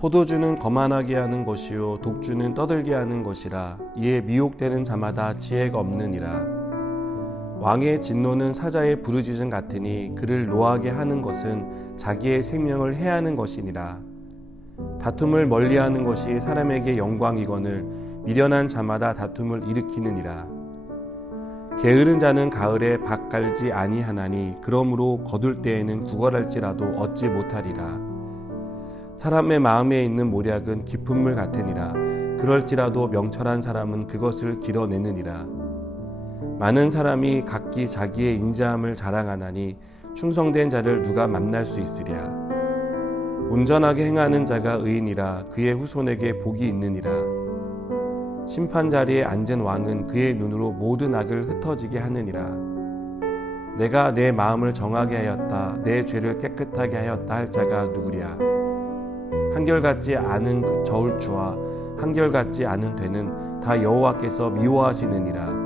포도주는 거만하게 하는 것이요 독주는 떠들게 하는 것이라. 이에 미혹되는 자마다 지혜가 없느니라. 왕의 진노는 사자의 부르짖음 같으니 그를 노하게 하는 것은 자기의 생명을 해하는 것이니라. 다툼을 멀리하는 것이 사람에게 영광이거늘 미련한 자마다 다툼을 일으키느니라. 게으른 자는 가을에 밭 갈지 아니하나니 그러므로 거둘 때에는 구걸할지라도 얻지 못하리라. 사람의 마음에 있는 모략은 깊은 물 같으니라. 그럴지라도 명철한 사람은 그것을 길어내느니라. 많은 사람이 각기 자기의 인자함을 자랑하나니 충성된 자를 누가 만날 수 있으랴. 온전하게 행하는 자가 의인이라. 그의 후손에게 복이 있느니라. 심판 자리에 앉은 왕은 그의 눈으로 모든 악을 흩어지게 하느니라. 내가 내 마음을 정하게 하였다. 내 죄를 깨끗하게 하였다 할 자가 누구랴. 한결같지 않은 저울추와 한결같지 않은 되는 다 여호와께서 미워하시느니라.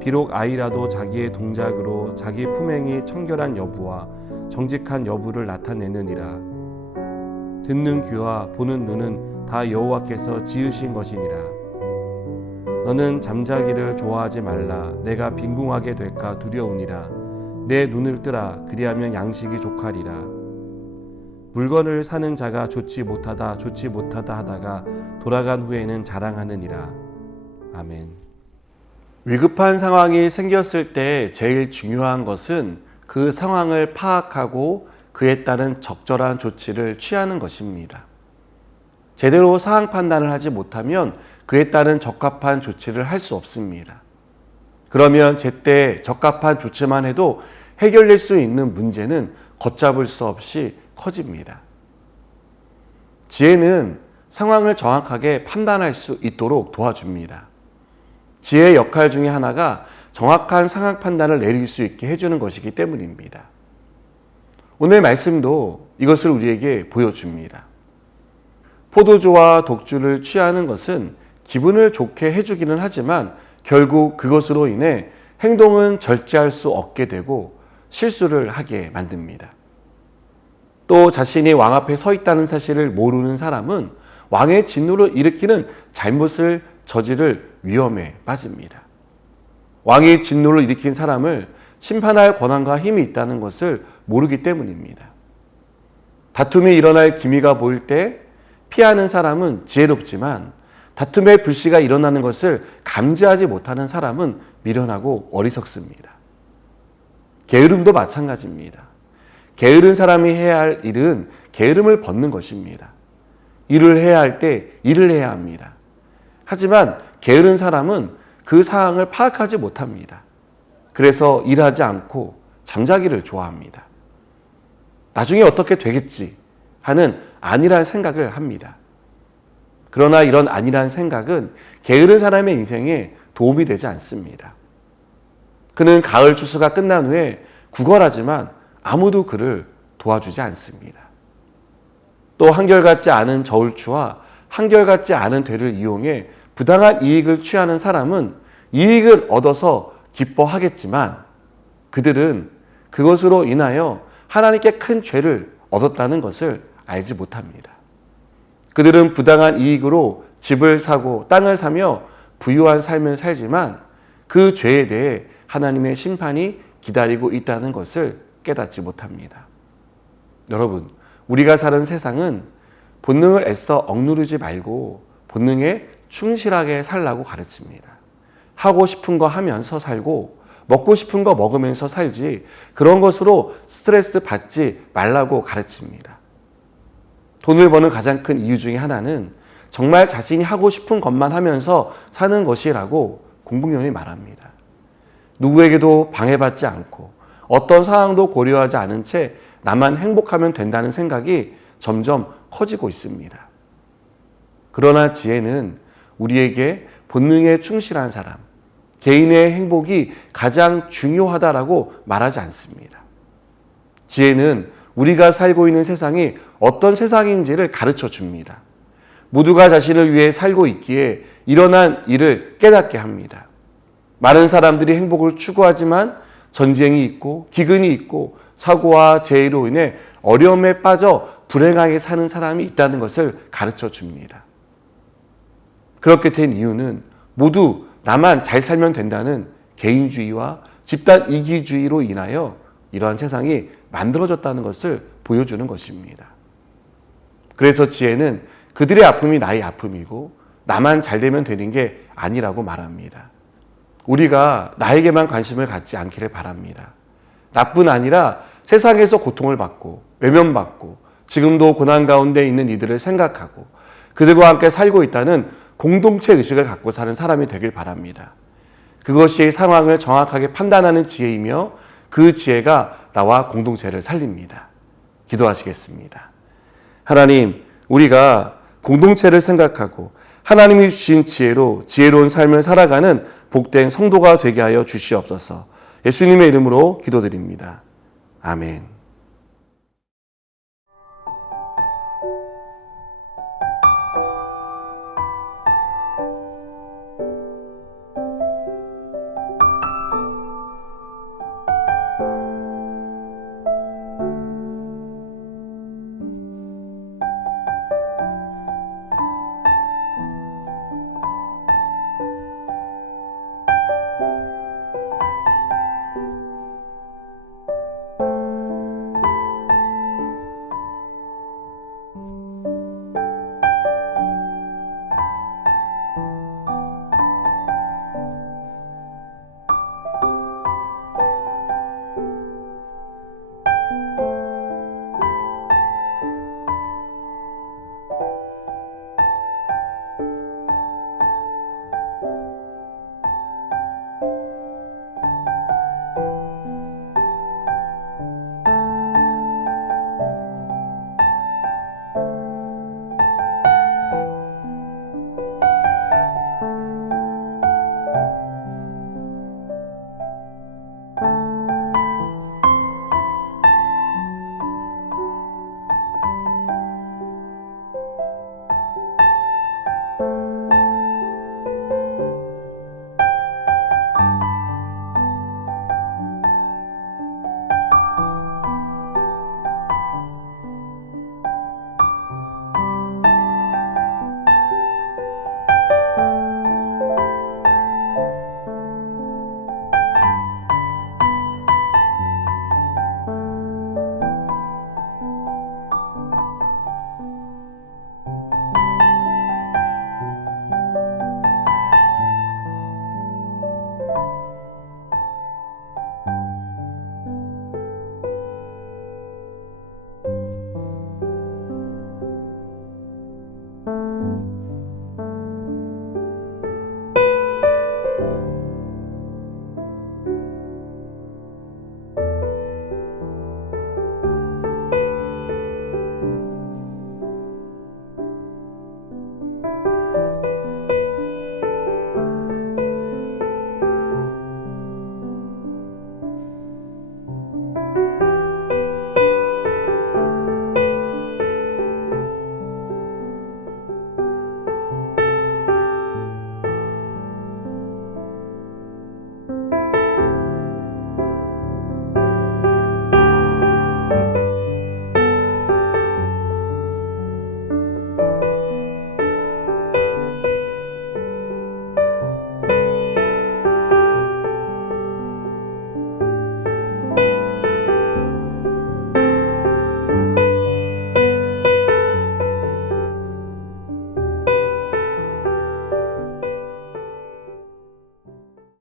비록 아이라도 자기의 동작으로 자기 품행이 청결한 여부와 정직한 여부를 나타내느니라. 듣는 귀와 보는 눈은 다 여호와께서 지으신 것이니라. 너는 잠자기를 좋아하지 말라. 내가 빈궁하게 될까 두려우니라. 내 눈을 뜨라. 그리하면 양식이 족하리라. 물건을 사는 자가 좋지 못하다 하다가 돌아간 후에는 자랑하느니라. 아멘. 위급한 상황이 생겼을 때 제일 중요한 것은 그 상황을 파악하고 그에 따른 적절한 조치를 취하는 것입니다. 제대로 상황 판단을 하지 못하면 그에 따른 적합한 조치를 할 수 없습니다. 그러면 제때 적합한 조치만 해도 해결될 수 있는 문제는 걷잡을 수 없이 커집니다. 지혜는 상황을 정확하게 판단할 수 있도록 도와줍니다. 지혜의 역할 중에 하나가 정확한 상황 판단을 내릴 수 있게 해주는 것이기 때문입니다. 오늘 말씀도 이것을 우리에게 보여줍니다. 포도주와 독주를 취하는 것은 기분을 좋게 해주기는 하지만 결국 그것으로 인해 행동은 절제할 수 없게 되고 실수를 하게 만듭니다. 또 자신이 왕 앞에 서 있다는 사실을 모르는 사람은 왕의 진노를 일으키는 잘못을 저지를 위험에 빠집니다. 왕이 진노를 일으킨 사람을 심판할 권한과 힘이 있다는 것을 모르기 때문입니다. 다툼이 일어날 기미가 보일 때 피하는 사람은 지혜롭지만 다툼의 불씨가 일어나는 것을 감지하지 못하는 사람은 미련하고 어리석습니다. 게으름도 마찬가지입니다. 게으른 사람이 해야 할 일은 게으름을 벗는 것입니다. 일을 해야 할 때 일을 해야 합니다. 하지만 게으른 사람은 그 상황을 파악하지 못합니다. 그래서 일하지 않고 잠자기를 좋아합니다. 나중에 어떻게 되겠지 하는 안일한 생각을 합니다. 그러나 이런 안일한 생각은 게으른 사람의 인생에 도움이 되지 않습니다. 그는 가을 추수가 끝난 후에 구걸하지만 아무도 그를 도와주지 않습니다. 또 한결같지 않은 저울추와 한결같지 않은 되를 이용해 부당한 이익을 취하는 사람은 이익을 얻어서 기뻐하겠지만 그들은 그것으로 인하여 하나님께 큰 죄를 얻었다는 것을 알지 못합니다. 그들은 부당한 이익으로 집을 사고 땅을 사며 부유한 삶을 살지만 그 죄에 대해 하나님의 심판이 기다리고 있다는 것을 깨닫지 못합니다. 여러분, 우리가 사는 세상은 본능을 애써 억누르지 말고 본능에 충실하게 살라고 가르칩니다. 하고 싶은 거 하면서 살고 먹고 싶은 거 먹으면서 살지 그런 것으로 스트레스 받지 말라고 가르칩니다. 돈을 버는 가장 큰 이유 중에 하나는 정말 자신이 하고 싶은 것만 하면서 사는 것이라고 공공연히 말합니다. 누구에게도 방해받지 않고 어떤 상황도 고려하지 않은 채 나만 행복하면 된다는 생각이 점점 커지고 있습니다. 그러나 지혜는 우리에게 본능에 충실한 사람, 개인의 행복이 가장 중요하다라고 말하지 않습니다. 지혜는 우리가 살고 있는 세상이 어떤 세상인지를 가르쳐 줍니다. 모두가 자신을 위해 살고 있기에 일어난 일을 깨닫게 합니다. 많은 사람들이 행복을 추구하지만 전쟁이 있고 기근이 있고 사고와 재해로 인해 어려움에 빠져 불행하게 사는 사람이 있다는 것을 가르쳐 줍니다. 그렇게 된 이유는 모두 나만 잘 살면 된다는 개인주의와 집단 이기주의로 인하여 이러한 세상이 만들어졌다는 것을 보여주는 것입니다. 그래서 지혜는 그들의 아픔이 나의 아픔이고 나만 잘 되면 되는 게 아니라고 말합니다. 우리가 나에게만 관심을 갖지 않기를 바랍니다. 나뿐 아니라 세상에서 고통을 받고 외면받고 지금도 고난 가운데 있는 이들을 생각하고 그들과 함께 살고 있다는 공동체 의식을 갖고 사는 사람이 되길 바랍니다. 그것이 상황을 정확하게 판단하는 지혜이며 그 지혜가 나와 공동체를 살립니다. 기도하시겠습니다. 하나님, 우리가 공동체를 생각하고 하나님이 주신 지혜로 지혜로운 삶을 살아가는 복된 성도가 되게 하여 주시옵소서. 예수님의 이름으로 기도드립니다. 아멘.